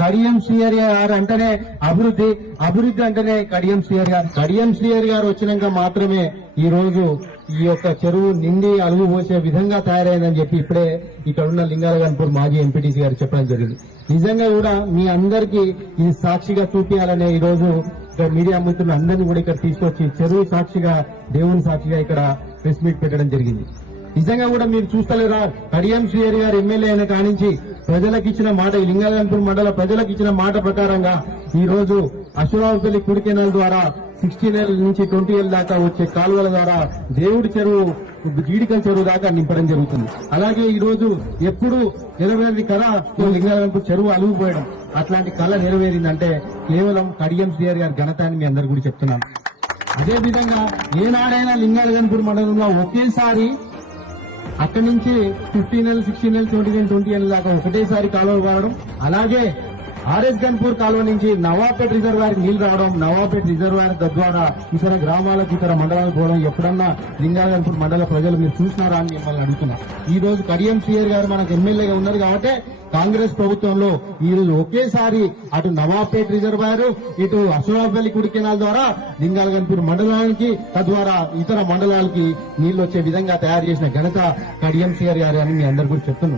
కడియం శ్రీహరి గారు అంటేనే అభివృద్ధి అభివృద్ధి అంటేనే కడియం శ్రీహరి గారు. కడియం శ్రీహరి గారు వచ్చినాక మాత్రమే ఈ రోజు ఈ యొక్క చెరువు నిండి అలుగు పోసే విధంగా తయారైందని చెప్పి ఇప్పుడే ఇక్కడ ఉన్న లింగాలగన్పూర్ మాజీ ఎంపీటీసీ గారు చెప్పడం జరిగింది. నిజంగా కూడా మీ అందరికీ ఇది సాక్షిగా చూపించాలనే ఈ రోజు ఇక్కడ మీడియా మిత్రులు అందరినీ కూడా ఇక్కడ తీసుకొచ్చి చెరువు సాక్షిగా దేవుని సాక్షిగా ఇక్కడ ప్రెస్ మీట్ పెట్టడం జరిగింది. నిజంగా కూడా మీరు చూస్తలేరా? కడియం శ్రీహరి గారు ఎమ్మెల్యే అయిన కానించి ప్రజలకు ఇచ్చిన మాట ఈ లింగాలంపూర్ మండల ప్రజలకు ఇచ్చిన మాట ప్రకారంగా ఈ రోజు అశ్వరావుపల్లి కుడి కెనాల్ ద్వారా సిక్స్టీన్ ఎల్ నుంచి ట్వంటీ ఎల్ దాకా వచ్చే కాలువల ద్వారా దేవుడి చెరువు జీడికల చెరువు దాకా నింపడం జరుగుతుంది. అలాగే ఈ రోజు ఎప్పుడు నెరవేరింది కళ లింగాలంపూర్ చెరువు అలుగుపోయడం. అట్లాంటి కళ నెరవేరిందంటే కేవలం కడియం సిఆర్ గారి ఘనత అని మీ అందరు కూడా చెప్తున్నాను. అదేవిధంగా ఏనాడైనా లింగాలంపూర్ మండలంలో ఒకేసారి అక్కడి నుంచి fifteen L sixteen L twenty nine twenty L దాకా ఒకటేసారి కాలువ వాడడం. అలాగే ఆర్ఎస్ గన్పూర్ కాలువ నుంచి నవాపేట్ రిజర్వాయర్ నీళ్ళు రావడం నవాపేట్ రిజర్వాయర్ తద్వారా ఇతర గ్రామాలకు ఇతర మండలాలకు పోవడం ఎప్పుడన్నా లింగాగన్పూర్ మండల ప్రజలు మీరు చూసినారా అని మిమ్మల్ని అడుగుతున్నా. ఈ రోజు కడియం సీఆర్ గారు మనకు ఎమ్మెల్యేగా ఉన్నారు కాబట్టి కాంగ్రెస్ ప్రభుత్వంలో ఈ రోజు ఒకేసారి అటు నవాపేట్ రిజర్వాయర్ ఇటు అశ్వరాపల్లి కుడి కెనాల్ ద్వారా లింగాలగన్పూర్ మండలానికి తద్వారా ఇతర మండలాలకి నీళ్ళు వచ్చే విధంగా తయారు చేసిన ఘనత కడియం సీఆర్ గారు అని మీ అందరు కూడా చెప్తున్నాను